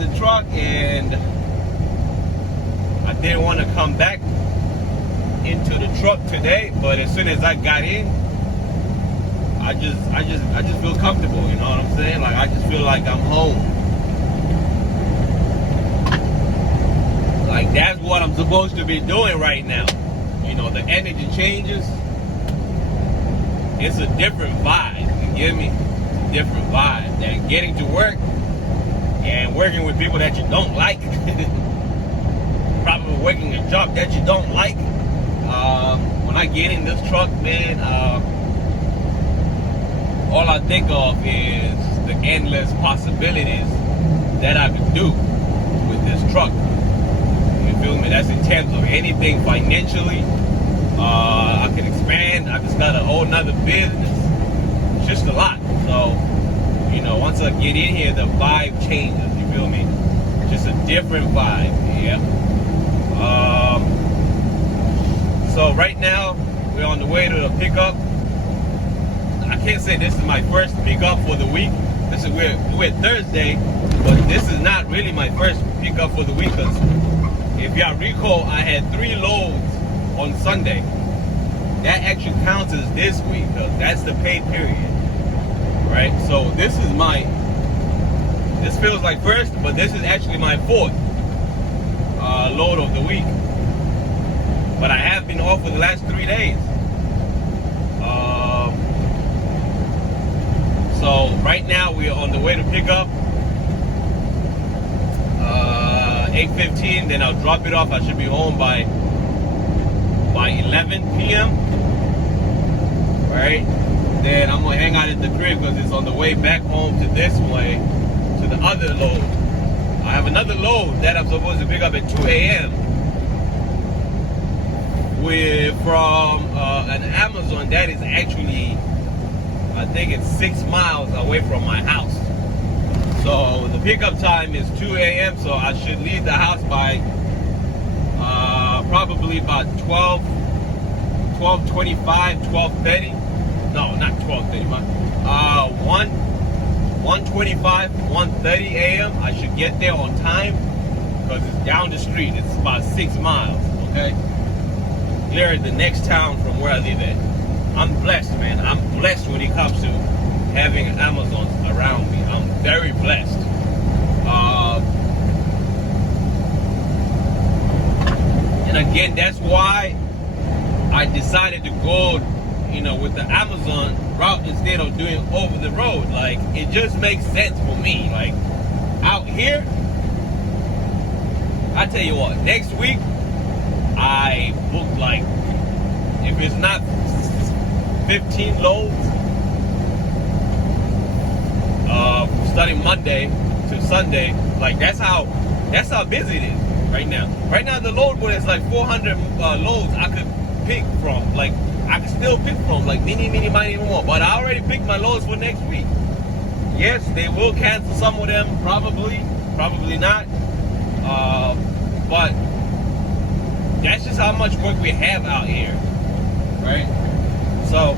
the truck and I didn't want to come back into the truck today, but as soon as I got in, I just feel comfortable, you know what I'm saying? Like I just feel like I'm home. Like that's what I'm supposed to be doing right now. You know, the energy changes. It's a different vibe, you get me? It's a different vibe than getting to work and working with people that you don't like. Probably working a job that you don't like. When I get in this truck, man, all I think of is the endless possibilities that I could do with this truck. You feel me? That's in terms of anything financially. I can expand. I just got a whole nother business. It's just a lot. So, you know, once I get in here, the vibe changes. You feel me? Just a different vibe. Yeah. So right now, we're on the way to the pickup. I can't say this is my first pickup for the week. We're Thursday, but this is not really my first pickup for the week. Because if y'all recall, I had 3 loads on Sunday. That actually counts as this week, because that's the pay period, right? So this feels like first, but this is actually my 4th load of the week. But I have been off for the last 3 days. So right now we are on the way to pick up 8:15. Then I'll drop it off. I should be home by 11 p.m. Right? Then I'm gonna hang out at the crib because it's on the way back home to this way to the other load. I have another load that I'm supposed to pick up at 2 a.m. from an Amazon that is actually, I think it's 6 miles away from my house. So the pickup time is 2 a.m. So I should leave the house by probably about 12:25, 12:30. No, not 12:30. 1:25, 1:30 a.m. I should get there on time because it's down the street. It's about 6 miles. Okay. Literally the next town from where I live at. I'm blessed, man. I'm blessed when it comes to having Amazon around me. I'm very blessed. And again, that's why I decided to go, you know, with the Amazon route instead of doing over the road. Like, it just makes sense for me. Like, out here, I tell you what, next week, I booked like, if it's not 15 loads, starting Monday to Sunday. Like that's how busy it is right now. Right now the load board is like 400 loads I could pick from. Like I could still pick from, like many more. But I already picked my loads for next week. Yes, they will cancel some of them, probably not. But that's just how much work we have out here, right? So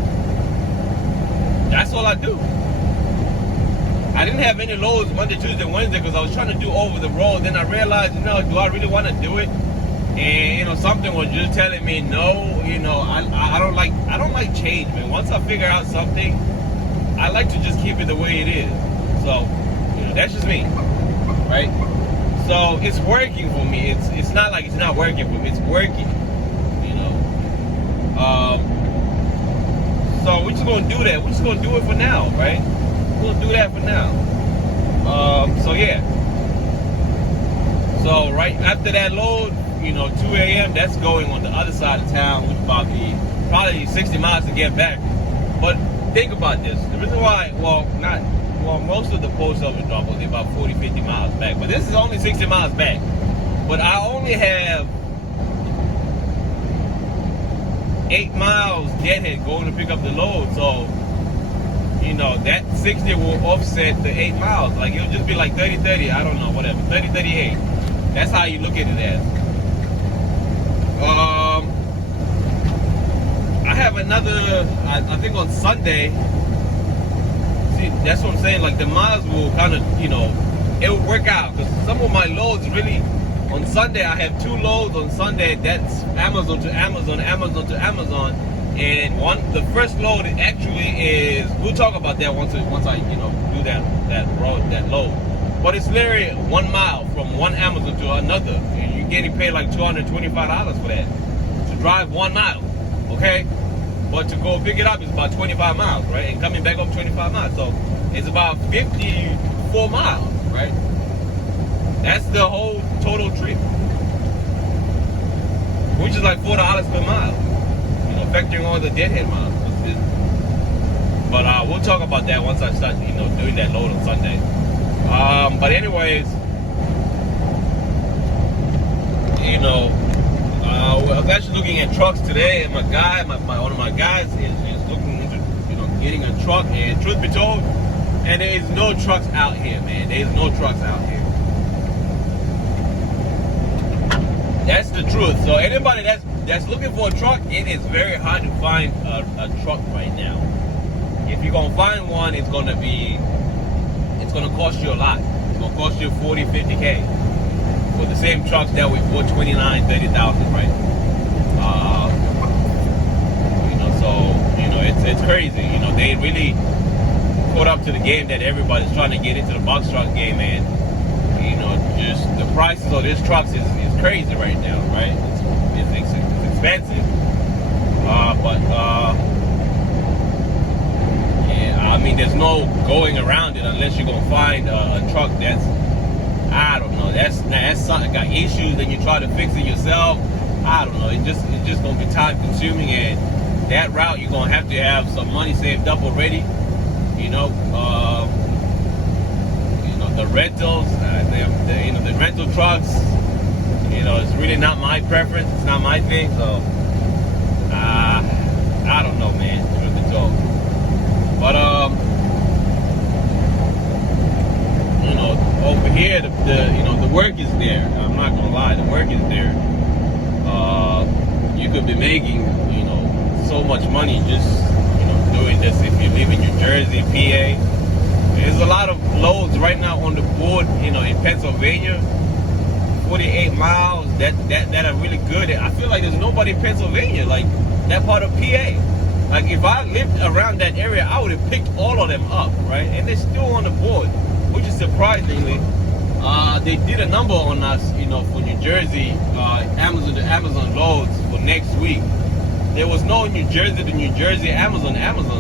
that's all I do. I didn't have any loads Monday, Tuesday, Wednesday because I was trying to do over the road. Then I realized, you know, do I really want to do it? And you know, something was just telling me no. You know, I don't like change, man. Once I figure out something, I like to just keep it the way it is. So, you know, that's just me, right? So it's working for me. It's not like it's not working for me. It's working, you know. So we're just gonna do that. We're just gonna do it for now, right? We're gonna do that for now. So yeah. So right after that load, you know, 2 a.m. that's going on the other side of town, which probably 60 miles to get back. But think about this. The reason why, most of the post office drop was about 40, 50 miles back. But this is only 60 miles back. But I only have 8 miles deadhead going to pick up the load. So, you know, that 60 will offset the 8 miles. Like, it'll just be like 30-30, I don't know, whatever. 30-38. That's how you look at it as. I have another, I think on Sunday. See, that's what I'm saying. Like, the miles will kind of, you know, it would work out because some of my loads really on Sunday I have 2 loads on Sunday. That's Amazon to Amazon, Amazon to Amazon, and the first load actually is. We'll talk about that once I do that load. But it's literally 1 mile from one Amazon to another. You're getting paid like $225 for that to drive 1 mile, okay? But to go pick it up is about 25 miles, right? And coming back up 25 miles, so it's about 54 miles, right? That's the whole total trip, which is like $4 per mile, factoring all the deadhead miles. But we'll talk about that once I start, doing that load on Sunday. But anyways, I was actually looking at trucks today, and one of my guys is looking into, getting a truck. And truth be told, and there is no trucks out here, man. There is no trucks out here. That's the truth. So anybody that's looking for a truck, it is very hard to find a truck right now. If you're gonna find one, it's gonna cost you a lot. It's gonna cost you 40, 50K for the same trucks that we bought 29, 30,000, right? It's crazy. They really caught up to the game that everybody's trying to get into the box truck game, and just the prices of these trucks is crazy right now, right? It's expensive. Yeah, I mean, there's no going around it unless you're gonna find a truck that's, I don't know, that's something got issues and you try to fix it yourself. I don't know. It's just gonna be time consuming, and that route you're gonna have to have some money saved up already. The rentals, the rental trucks. It's really not my preference. It's not my thing. So I don't know, man. Truth be told. But over here, the work is there. I'm not gonna lie, the work is there. You could be making, so much money just, doing this if you live in New Jersey, PA. There's a lot of loads right now on the board, in Pennsylvania. 48 miles that are really good. I feel like there's nobody in Pennsylvania, like that part of PA. Like if I lived around that area, I would have picked all of them up, right? And they're still on the board, which is surprisingly. They did a number on us, for New Jersey, Amazon to Amazon loads for next week. There was no New Jersey to New Jersey, Amazon.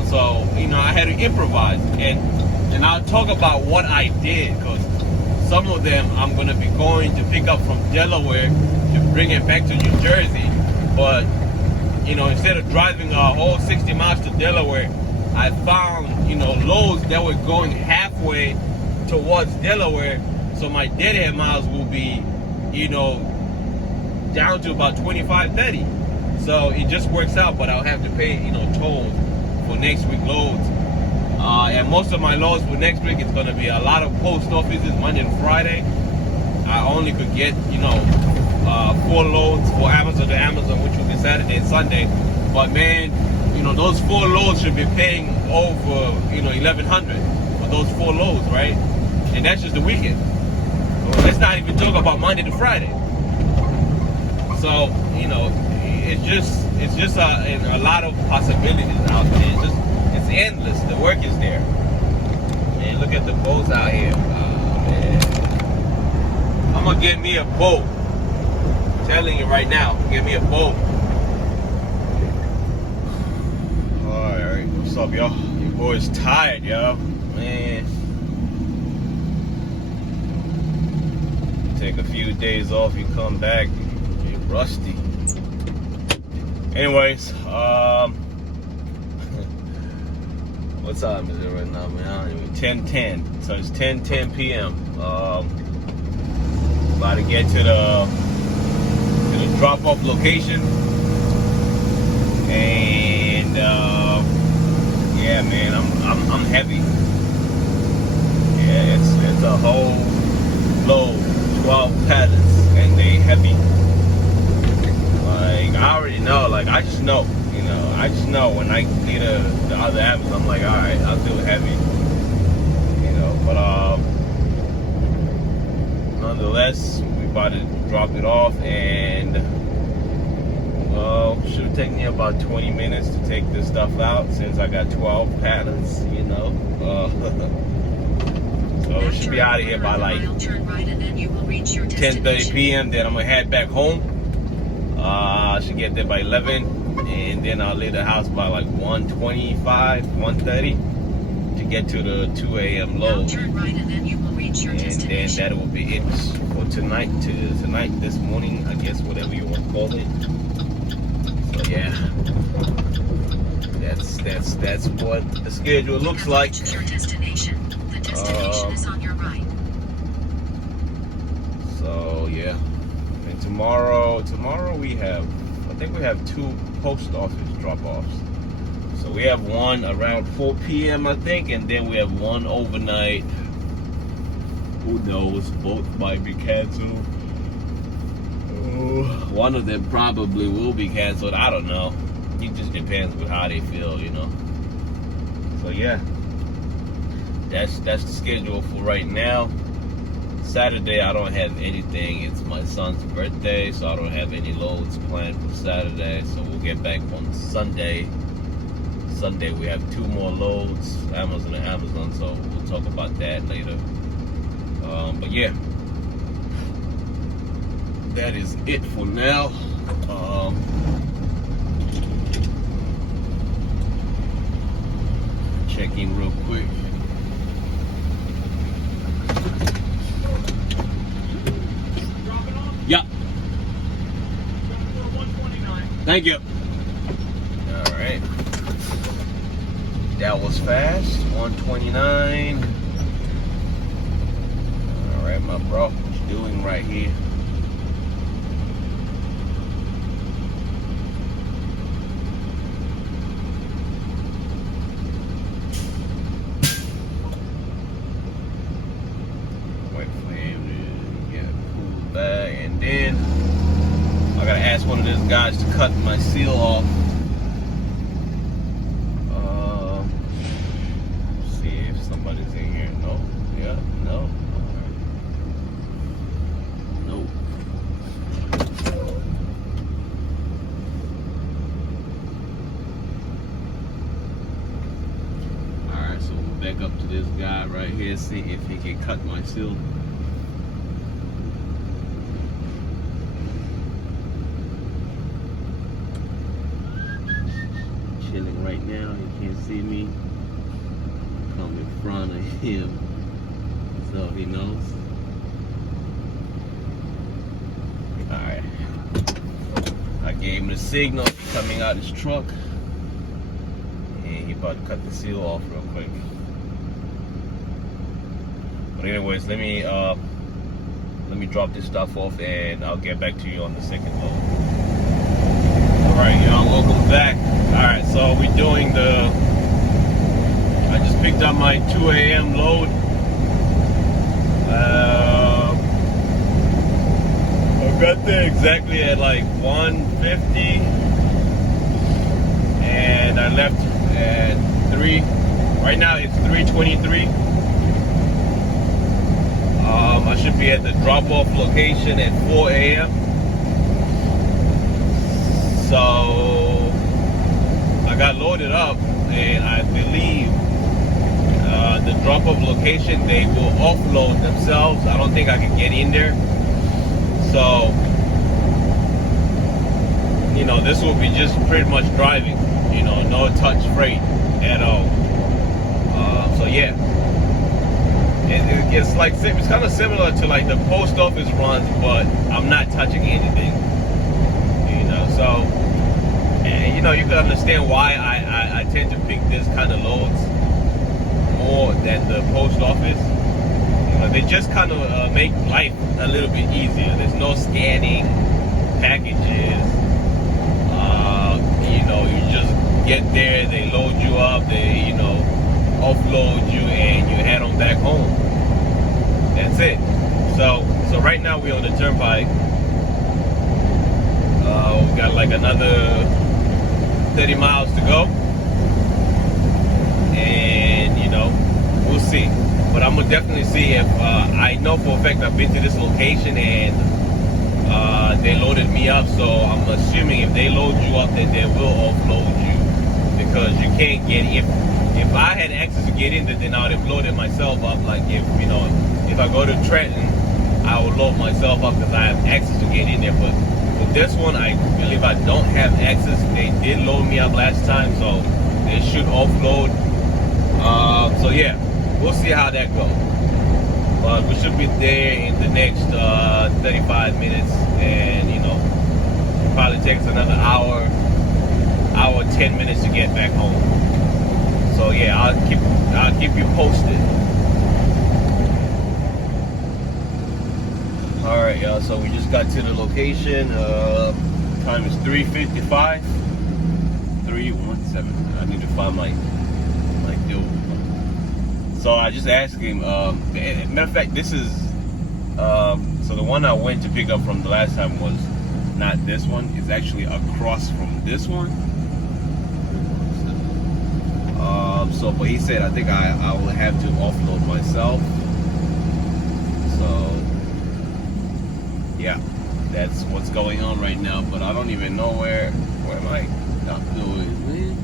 So, I had to improvise. And I'll talk about what I did, because some of them I'm going to be going to pick up from Delaware to bring it back to New Jersey. But, instead of driving a whole 60 miles to Delaware, I found, loads that were going halfway towards Delaware. So my deadhead miles will be, down to about 25, 30. So it just works out, but I'll have to pay, tolls for next week loads. And most of my loads for next week, it's going to be a lot of post offices Monday to Friday. I only could get, 4 loads for Amazon to Amazon, which will be Saturday and Sunday. But man, those 4 loads should be paying over, $1,100 for those 4 loads, right? And that's just the weekend. Let's not even talk about Monday to Friday. So, it's just a lot of possibilities out there. It's endless. The work is there. And look at the boats out here. Man. I'm gonna get me a boat. I'm telling you right now, get me a boat. Alright, what's up, y'all? Your boy's tired, y'all. Man. Take a few days off, you come back, you're rusty. Anyways, what time is it right now, man? 10:10. So it's 10:10 p.m. About to get to the drop-off location, and yeah, man, I'm heavy. Yeah, it's a whole load. 12 pallets, and they heavy. Like, I already know, I just know, when I see the other apps, I'm like, alright, I'll do heavy, but nonetheless, we about to drop it off, and should take me about 20 minutes to take this stuff out since I got 12 pallets, you know. So it should be out of here by like 10:30 p.m. Then I'm gonna head back home. I should get there by 11, and then I'll leave the house by like 1:25, 1:30 to get to the 2 a.m. load. And then that will be it for tonight. This morning, I guess, whatever you want to call it. So yeah, that's what the schedule looks like. Your destination. The destination is on your right. So yeah, and tomorrow we have, I think we have 2 post office drop-offs. So we have one around 4 p.m. I think, and then we have one overnight. Who knows? Both might be canceled. One of them probably will be canceled. I don't know. It just depends with how they feel, you know. So yeah, that's the schedule for right now. Saturday I don't have anything. It's my son's birthday, so I don't have any loads planned for Saturday. So we'll get back on Sunday. Sunday we have 2 more loads, Amazon. So we'll talk about that later. But yeah, that is it for now. Check in real quick. Yeah. Thank you. All right. That was fast. 129. All right, my bro. What you doing right here? And then I gotta ask one of these guys to cut my seal off. See if somebody's in here. No. Yeah. No. No. All right. So we'll back up to this guy right here. See if he can cut my seal. Chilling right now, he can't see me. Come in front of him so he knows. Alright. I gave him the signal. He's coming out his truck. And he about to cut the seal off real quick. But anyways, let me drop this stuff off and I'll get back to you on the second load. Alright, y'all, welcome back. Alright, so we're doing I just picked up my 2 a.m. load. I got there exactly at like 1:50, and I left at 3. Right now it's 3:23. I should be at the drop-off location at 4 a.m. So I got loaded up, and I believe the drop-off location, they will offload themselves. I don't think I can get in there. So, you know, this will be just pretty much driving, you know, no touch freight at all. So yeah, it's like, it's kind of similar to like the post office runs, but I'm not touching anything, you know. So, and you know, you can understand why I tend to pick this kind of loads more than the post office. You know, they just kind of make life a little bit easier. There's no scanning packages. You know, you just get there, they load you up, they, you know, offload you, and you head on back home. That's it. So right now we're on the turnpike. We got like another 30 miles to go, and you know, we'll see. But I'm gonna definitely see if I know for a fact I've been to this location and they loaded me up. So I'm assuming if they load you up, then they will offload you, because you can't get if I had access to get in there, then I would have loaded myself up. Like if I go to Trenton, I would load myself up because I have access to get in there. But with this one, I believe I don't have access. They did load me up last time, so they should offload. So yeah, we'll see how that goes. But we should be there in the next 35 minutes, and it probably takes another hour 10 minutes to get back home. So yeah, I'll keep you posted. All right, y'all. So we just got to the location. Time is 3:55. 3:17. I need to find my deal. So I just asked him. Matter of fact, this is so the one I went to pick up from the last time was not this one. It's actually across from this one. But he said I think I will have to offload myself. So yeah, that's what's going on right now. But I don't even know where am I doing, man?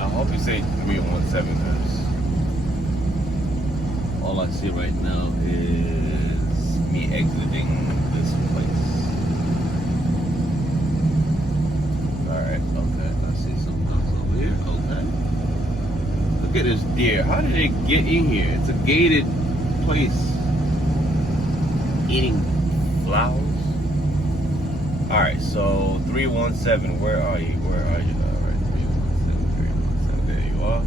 I hope you say 317, because all I see right now is me exiting this place. Alright, okay, I see something else over here. Okay. Look at this deer. How did it get in here? It's a gated place. Eating flowers. Alright, so 317, where are you? Where are you? Alright, 317, there you are.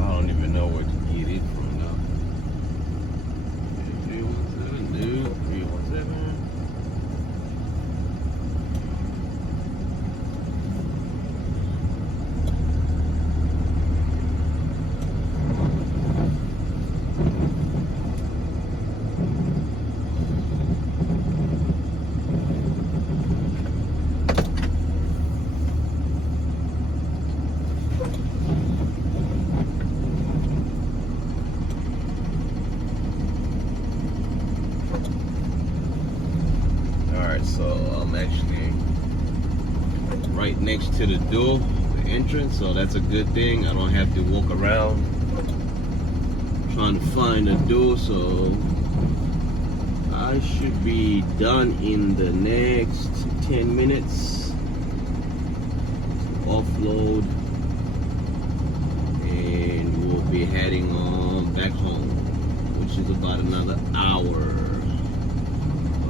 I don't even know where to get it from now. 317, dude, 317. So I'm actually right next to the door, the entrance, so that's a good thing. I don't have to walk around trying to find a door, so I should be done in the next 10 minutes. Offload, and we'll be heading on back home, which is about another hour.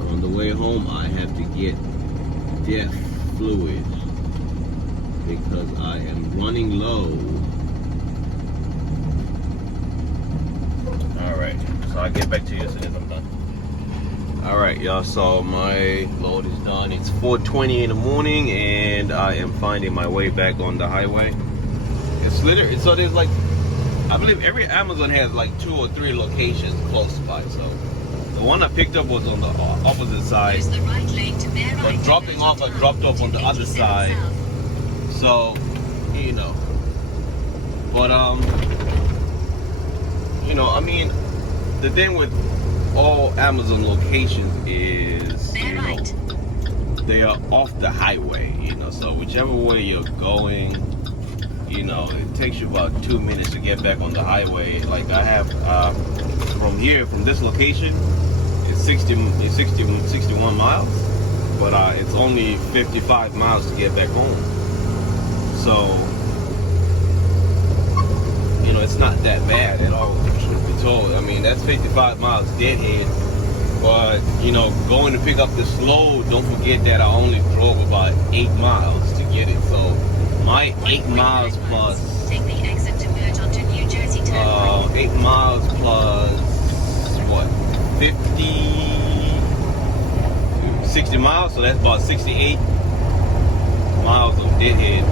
On the way home, I have to get DEF fluid because I am running low. Alright, so I'll get back to you as soon as I'm done. Alright, y'all, so my load is done. It's 4:20 in the morning, and I am finding my way back on the highway. It's literally, so there's like, I believe every Amazon has like 2 or 3 locations close by, so the one I picked up was on the opposite side. Use the right lane to bear right. But dropping off, I dropped off on the other side. So, But I mean, the thing with all Amazon locations is, they are off the highway. So whichever way you're going, it takes you about 2 minutes to get back on the highway. Like I have from here, from this location, it's 61 miles, but it's only 55 miles to get back home. So, it's not that bad at all, truth be told. I mean, that's 55 miles deadhead, but, going to pick up this load, don't forget that I only drove about 8 miles to get it. So, my 8 miles plus, take the exit to merge onto New Jersey Turnpike. 8 miles plus, what? 60 miles, so that's about 68 miles of deadhead.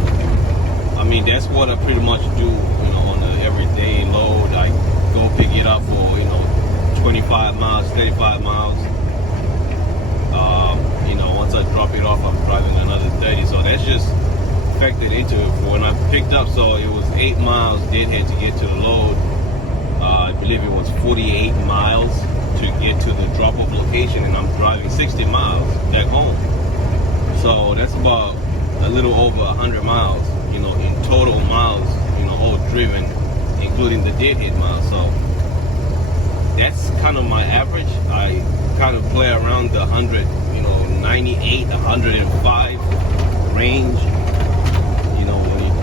I mean, that's what I pretty much do, on an everyday load. I go pick it up for, 25 miles, 35 miles. Once I drop it off, I'm driving another 30. So that's just affected into it. For when I picked up, so it was 8 miles deadhead to get to the load. I believe it was 48 miles to get to the drop-off location, and I'm driving 60 miles back home. So that's about a little over 100 miles, you know, in total miles, you know, all driven, including the deadhead miles. So that's kind of my average. I kind of play around the 100, you know, 98, 105 range, you know,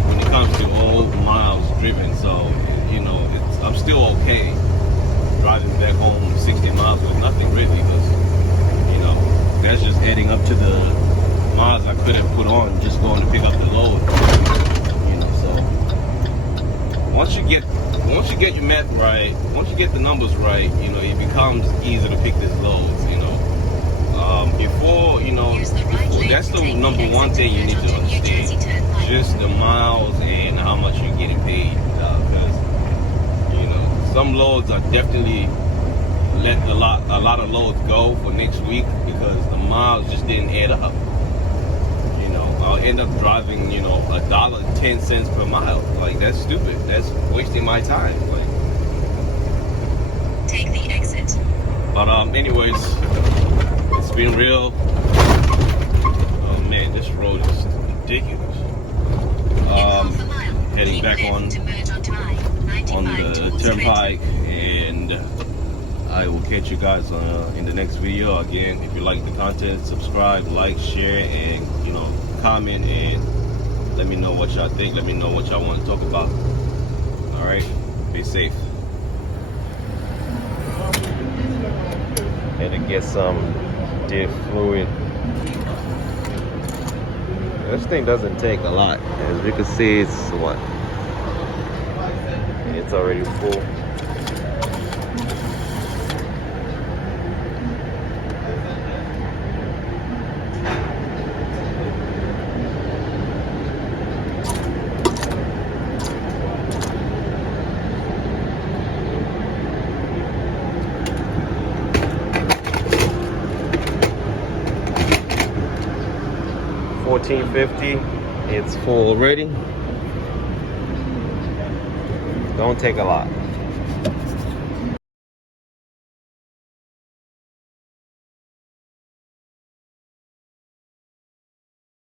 when it comes to all miles driven. So, you know, I'm still okay driving back home 60 miles with nothing really, because, you know, that's just adding up to the miles I could have put on just going to pick up the load. You know, so once you get your math right, once you get the numbers right, you know, it becomes easier to pick these loads, you know. Before, you know, that's the number one thing you need to understand. Just the miles and how much you're getting paid. Because, you know, some loads are definitely let a lot of loads go for next week because the miles just didn't add up. You know, I'll end up driving, you know, $1.10 per mile. Like, that's stupid. That's wasting my time. Like, Take the exit. but anyways, it's been real. Oh man, this road is ridiculous. In half a mile, Heading keep back left on to merge onto I-95 the towards turnpike, and I will catch you guys in the next video. Again, if you like the content, subscribe, like, share, and, you know, comment, and let me know what y'all think. Let me know what y'all want to talk about. All right, be safe. Had to get some diff fluid. This thing doesn't take a lot. As you can see, it's what? It's already full. $14.50. It's full already. Don't take a lot.